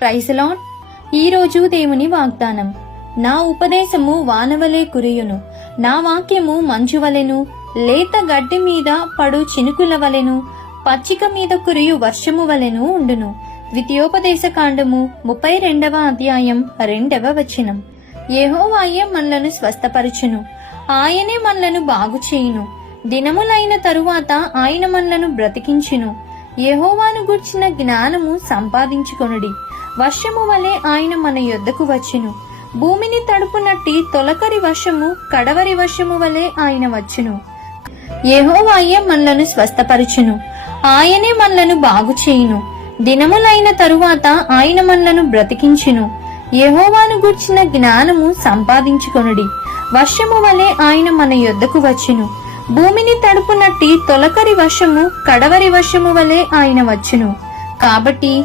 ప్రైసలాన్ ఈరోజు దేవుని వాగ్దానం. నా ఉపదేశము వానవలే కురియును. నా వాక్యము మంచు వలెను లేత గడ్డి మీద పడు చినుకుల వలెను. పచ్చిక మీద కురియు వర్షము వలెను ఉండును. ద్వితీయోపదేశ కాండము ముప్పై రెండవ అధ్యాయం రెండవ వచనం. యెహోవాయే మనలను స్వస్థపరచును. ఆయనే మనలను బాగు చేయును. దినములైన తరువాత ఆయన మనలను బ్రతికించును. యహోవాను గుర్చిన జ్ఞానము సంపాదించుకొనుడి. వర్షము వలె ఆయన మన యొద్దకు వచ్చును. భూమిని తడుపునట్టి తొలకరి వర్షము కడవరి వర్షము వలె ఆయన వచ్చును. యెహోవాయే మనలను స్వస్థపరచును. ఆయనే మనలను బాగు చేయును. దినములైన తరువాత ఆయన మనలను బ్రతికించును. యెహోవాను గూర్చిన జ్ఞానము సంపాదించుకొనుడి. వర్షము వలె ఆయన మన యొద్దకు వచ్చును. భూమిని తడుపునట్టి తొలకరి వర్షము కడవరి వర్షము వలె ఆయన వచ్చును. కాబట్టి